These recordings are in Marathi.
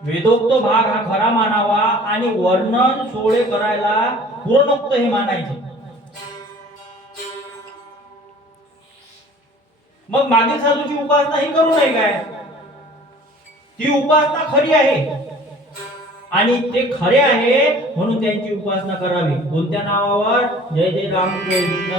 वेदोक्त भाग हा खरा मानावा आणि वर्णन सोळे करायला पूर्णोक्त हे मानायचे. मग मागील साधूची उपासना ही करू नये काय? ती उपासना खरी आहे आणि ते खरे आहे म्हणून त्यांची उपासना करावी. कोणत्या नावावर? जय जय रामकृष्ण.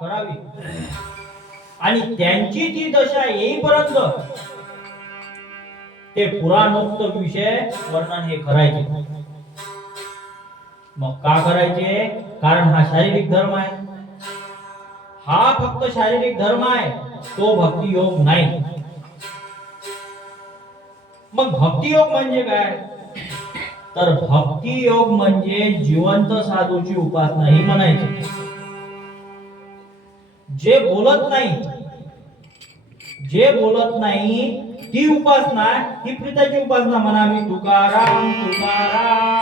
करावी आणि त्यांची ती दशा येईपर्यंत ते पुराणोक्त विषय वर्णन हे करायचे. मग का करायचे? कारण हा शारीरिक धर्म आहे. हा फक्त शारीरिक धर्म आहे, तो भक्ती योग नाही. मग भक्ती योग म्हणजे काय? तर भक्ती योग म्हणजे जिवंत साधूची उपासना ही म्हणायची. जे बोलत नाही ती उपासना ही प्रीताची उपासना म्हणावी. तुकाराम तुकाराम.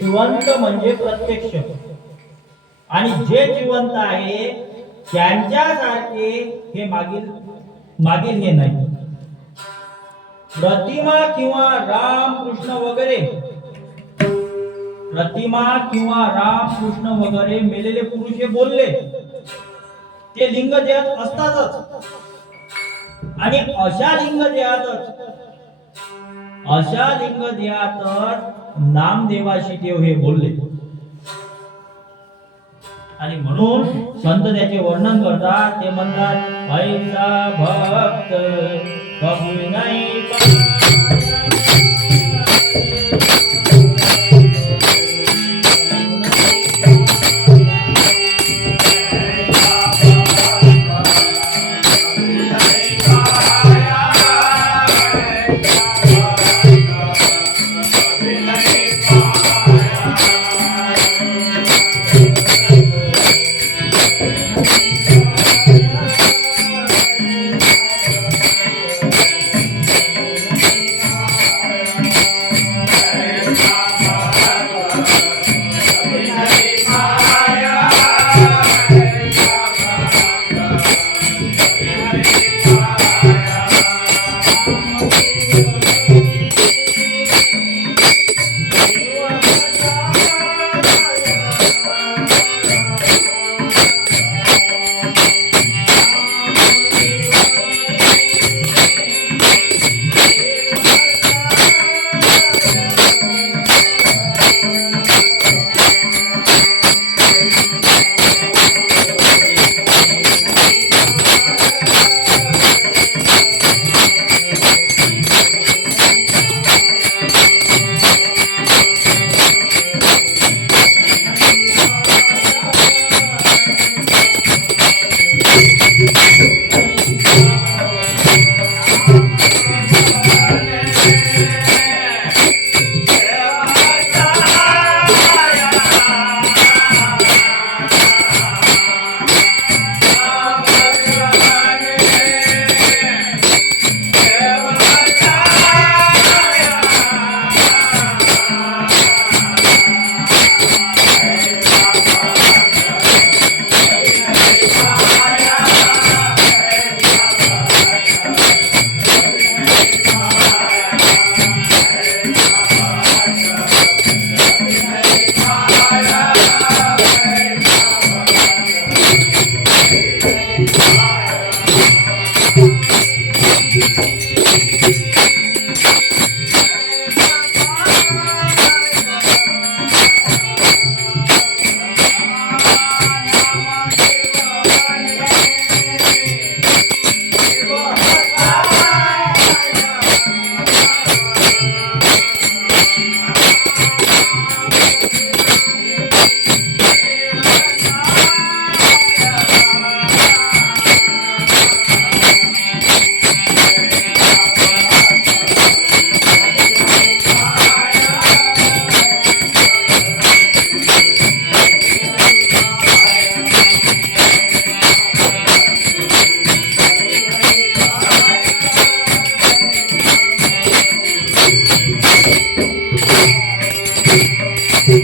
जिवंत म्हणजे प्रत्यक्ष आणि जे जिवंत आहे त्यांच्यासारखे हे मागील हे नाही. प्रतिमा किंवा राम कृष्ण वगैरे मेलेले पुरुष हे बोलले, ते लिंग देहात असतातच आणि अशा लिंग देहातच नामदेवाशी देव हे बोलले. आणि म्हणून संत त्याचे वर्णन करतात. ते म्हणतात ऐसा भक्त कबूल नाही. तर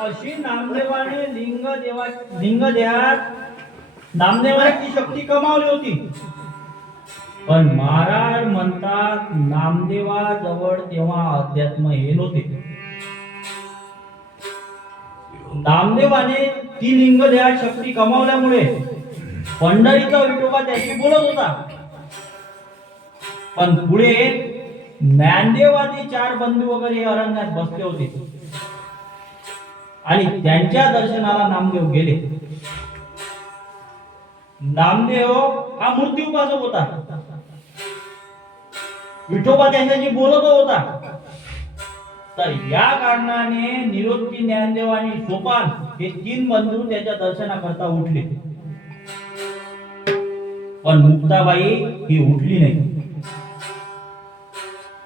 अशी नामदेवाने लिंग देहात नामदेवाची शक्ती कमावली होती. पण महाराज म्हणतात नामदेवाजवळ तेव्हा अध्यात्म हे नव्हते. नामदेवाने ती लिंग देहात शक्ती कमावल्यामुळे पंढरीचा विठोबा त्याशी बोलत होता. पण पुढे ज्ञानदेवादी 4 बंधू वगैरे हे अरण्यात बसले होते आणि त्यांच्या दर्शनाला नामदेव गेले. नामदेव हा मूर्ती उपासक होता. विठोबा त्यांच्याशी बोलत होता. तर या कारणाने निरोधी, ज्ञानदेव आणि सोपान हे 3 बंधू त्याच्या दर्शनाकरता उठले. पण मुक्ताबाई ही उठली नाही.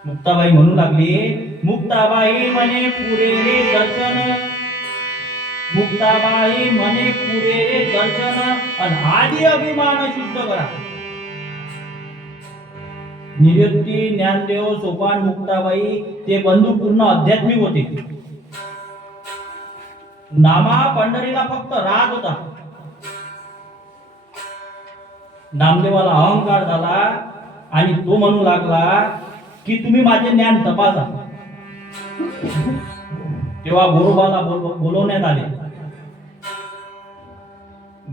मुक्ताबाई म्हणू लागली, मुक्ताबाई म्हणे पुरे रे दर्शन, मुक्ताबाई म्हणे पुरे रे दर्शन आणि आधी अभिमान शुद्ध करा. निवृत्ती, ज्ञानदेव, सोपान, मुक्ताबाई ते बंधू पूर्ण आध्यात्मिक होते. नामा पंढरीला फक्त राहत होता. नामदेवाला अहंकार झाला आणि तो म्हणू लागला की तुम्ही माझे ज्ञान तपासा. तेव्हा गोरोबाला बोलवण्यात आले.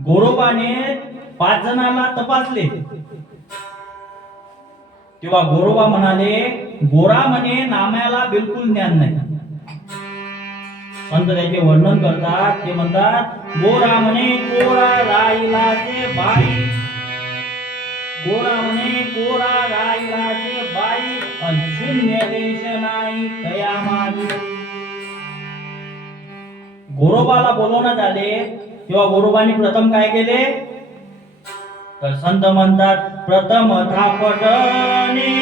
गोरोबाने 5 जणांना तपासले. तेव्हा गोरोबा म्हणाले, गोरा म्हणे नाम्याला बिलकुल ज्ञान नाही. संत त्याचे वर्णन करतात. ते म्हणतात, गोरा म्हणे कोरा राहिलाचे बाई, गोरा म्हणे कोरा राहिलाचे बाई आणि शून्य देश नाही तया मागे. गोरोबाला बोलवण्यात आले. तेव्हा गोरोबाने प्रथम काय केले? तर संत म्हणतात, प्रथम थापटणे